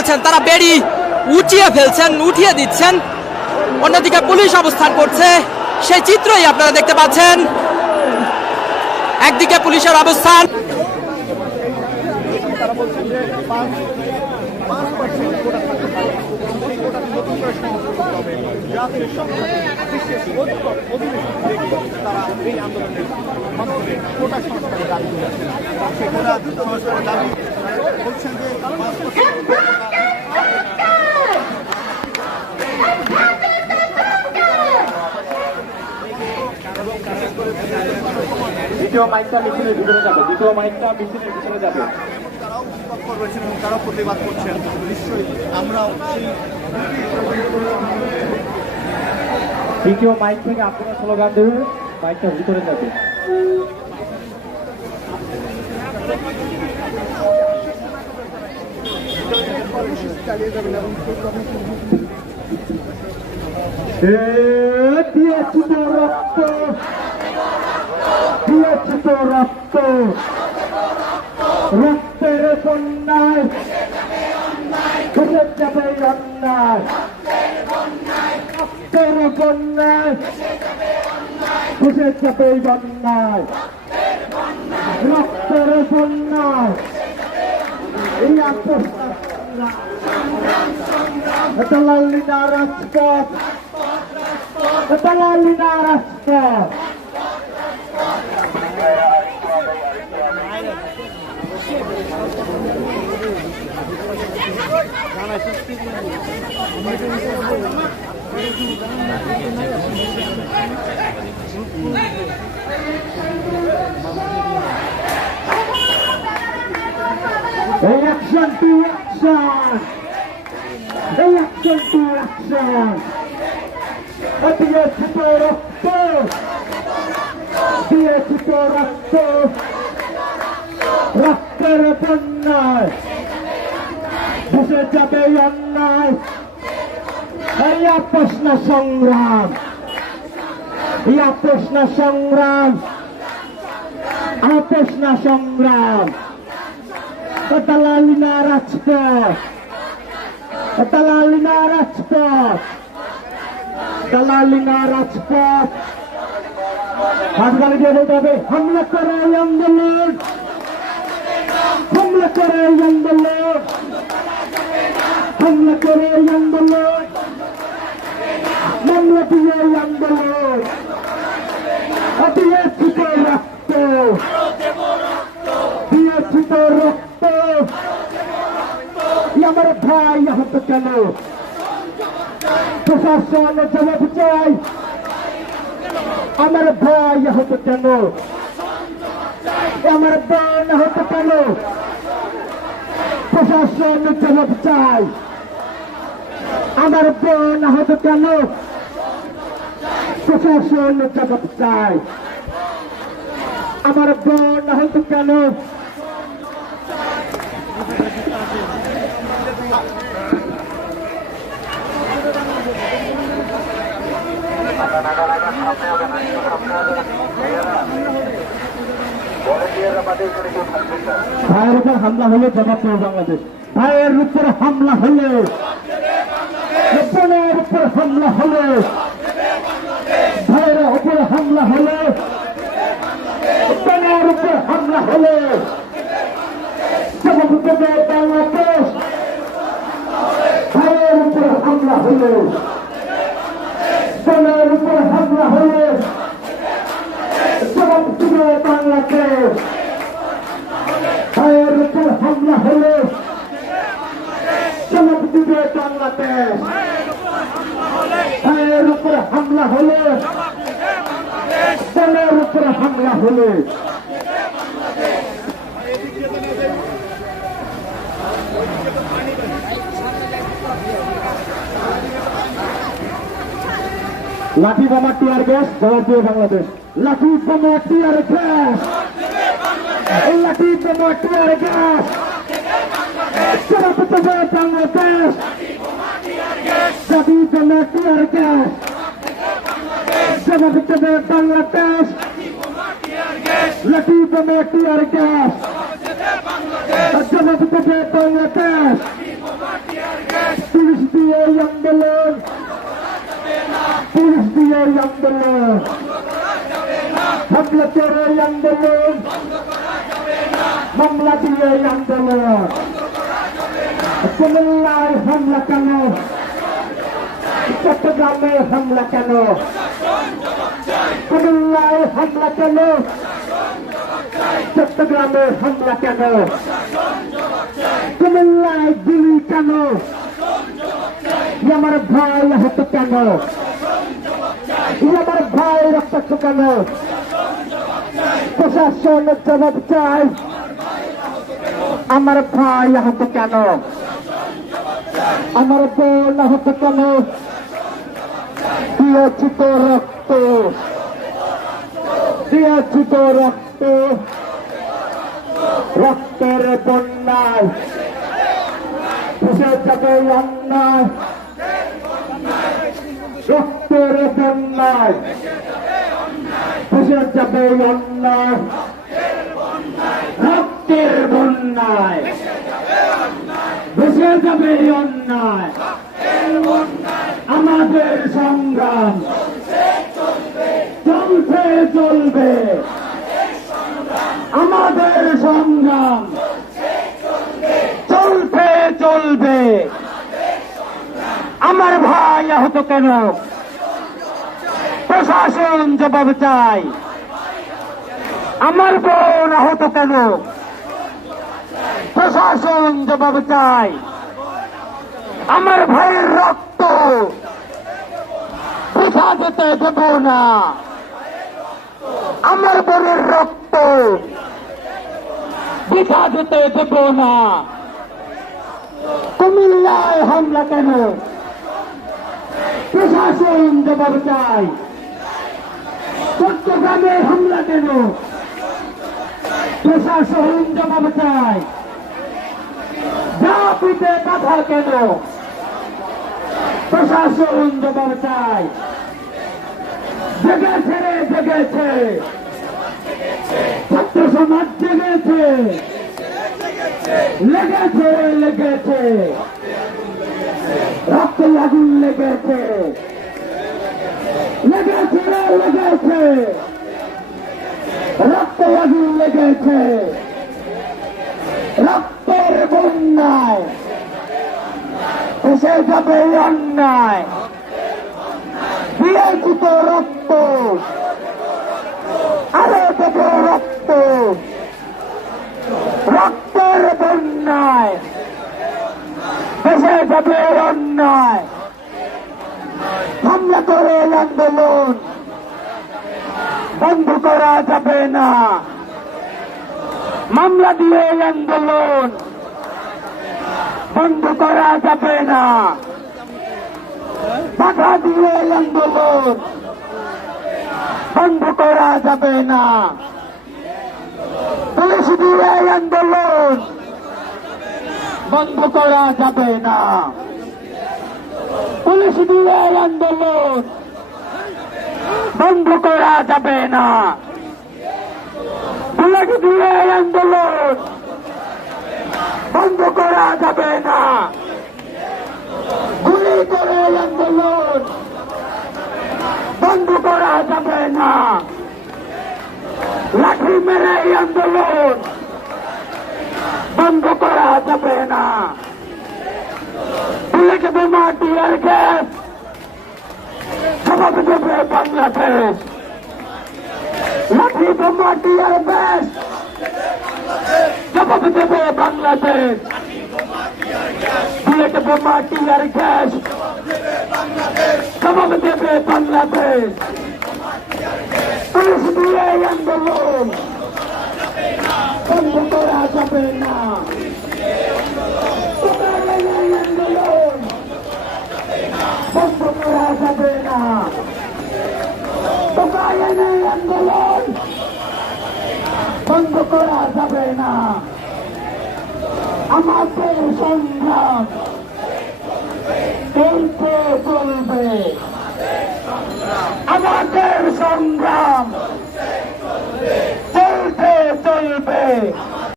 করেছেন তারা বেড়ি উঠিয়ে দিচ্ছেন, অন্যদিকে পুলিশ অবস্থান করছে, সেই চিত্রই আপনারা দেখতে পাচ্ছেন। একদিকে পুলিশের অবস্থান, দ্বিতীয় মাইকটা মিছিলের ভিতরে যাবে, দ্বিতীয় মাইকটা মিছিলের ভিতরে যাবে। তারা প্রতিবাদ করছেন, নিশ্চয়ই আমরাও সেই দ্বিতীয় মাইক থেকে আপনারা স্লোগান দেবেন, মাইকটা ভিতরে যাবে। চালিয়ে যাবেন এবং দিয়েছি তো রক্ত, দিয়েছি তো রক্ত, রক্তের বন্যায় ভেসে যাবে অন্যায়, রক্তের বন্যায় ভেসে যাবে অন্যায়, রক্তের বন্যায় এই দালালি না রাজপথ, দালালি না রাজপথ। Action to action! Action to action! দিয়েছি তো রক্ত, দিয়েছি তো রক্ত, রক্তের বন্যায় ভেসে যাবে অন্যায়। এই আপোষ না সংগ্রাম, এই আপোষ না সংগ্রাম, আপোষ না সংগ্রাম। দালালি না রাজপথ, দালালি না রাজপথ, দালালি না রাজপথ। হাতগালি দিয়ে বলতে হবে হামলা করে এই আন্দোলন, হামলা করে এই আন্দোলন, হামলা করে এই আন্দোলন, মামলা দিয়ে এই আন্দোলন। দিয়েছি তো রক্ত, দিয়েছি তো রক্ত, আমার ভাই আহত কেন? প্রশাসন জবাব চাই, আমার ভাই আহত কেন? আমার বোন আহত কেন? প্রশাসন জবাব চাই, আমার বোন আহত কেন? প্রশাসন জবাব চাই, আমার বোন আহত কেন? ভাইয়ের উপর হামলা হলে জবাব দেবে বাংলাদেশ, ভাইয়ের উপর হামলা হলে, বোনের উপর হামলা হলে, ভাইয়ের উপর হামলা হলে, বোনের উপর হামলা হলে জবাব দেবে বাংলাদেশ। ভাইয়ের উপর হামলা হলে, বোনের উপর হামলা হলে জবাব দেবে বাংলাদেশ। ভাইয়ের উপর হামলা হলে জবাব দেবে বাংলাদেশ। ভাইয়ের উপর হামলা হলে, বোনের উপর হামলা হলে লাঠি বোমা টিয়ার গ্যাস জবাব দেবে বাংলাদেশ। লাঠি বোমা টিয়ার গ্যাস, লাঠি বোমা টিয়ার গ্যাস জবাব দেবে বাংলাদেশ। লাঠি বোমা টিয়ার গ্যাস জবাব দেবে বাংলাদেশ। লাঠি বোমা টিয়ার গ্যাস জবাব দেবে বাংলাদেশ। এই আন্দোলন, ঘাতকের এই আন্দোলন, মামলা দিয়ে এই আন্দোলন, কুমিল্লায় হামলা কেন, চট্টগ্রামে হামলা কেন, কুমিল্লায় হামলা কেন, চট্টগ্রামে হামলা কেন, কুমিল্লায় গুলি কেন, আমার ভাই আহত কেন, আমার ভাই রক্তাক্ত কেন, প্রশাসন জবাব চাই, আমার ভাই আহত কেন, আমার বোন আহত কেন, দিয়েছি তো রক্ত, দিয়েছি তো রক্ত, রক্তের বন্যায় ভেসে যাবে অন্যায়, রক্তের বন্যায় ভেসে যাবে অন্যায়, রক্তের বন্যায় ভেসে যাবে অন্যায়, আমাদের সংগ্রাম চলছে চলবে, আমাদের সংগ্রাম চলছে চলবে, আমার ভাই আহত কেন, প্রশাসন জবাব চাই, আমার বোন আহত কেন, প্রশাসন জবাব চাই, আমার ভাইয়ের রক্ত বৃথা যেতে দেব না, আমার বোনের রক্ত বৃথা যেতে দেব না, কুমিল্লায় হামলা কেন, প্রশাসন জবাব চাই, চট্টগ্রামে হামলা কেন, প্রশাসন জবাব চাই, জাতিতে বাধা কেন, প্রশাসন জবাব চাই, জেগেছে রে জেগেছে, ছাত্র সমাজ জেগেছে, লেগেছে রে লেগেছে, রক্ত আগুন লেগেছে, লেগেছে রে লেগেছে, রক্ত আগুন লেগেছে, রক্তের বন্যায় এসে যাবে অন্যায়, দিয়েছি তো রক্ত, আরো দেবে রক্ত, রক্তের বন্যায় এসে যাবে অন্যায়, হামলা করে আন্দোলন বন্ধ করা যাবে না, মামলা দিয়ে আন্দোলন বন্ধ করা যাবে না, বাধা দিয়ে আন্দোলন বন্ধ করা যাবে না, পুলিশ দিয়ে আন্দোলন বন্ধ করা যাবে না, পুলিশ দিয়ে আন্দোলন বন্ধ করা যাবে না, পুলিশ দিয়ে আন্দোলন বন্ধ করা যাবে না, গুলি করে আন্দোলন বন্ধ করা যাবে না, লাঠি মেরে আন্দোলন বন্ধ করা যাবে না, পুলিশ বোমা টিয়ার গ্যাস জবাব দেবে বাংলাদেশ, লাঠি বোমা টিয়ার গ্যাস জবাব দেবে বাংলাদেশ, বুলেট বোমা টিয়ার গ্যাস জবাব দেবে বাংলাদেশ, পুলিশ দিয়ে আন্দোলন বন্ধ করা যাবে না, আন্দোলন বন্ধ করা যাবে না, আন্দোলন বন্ধ করা যাবে না, আমাদের সংগ্রাম চলছে চলবে, আমাদের সংগ্রাম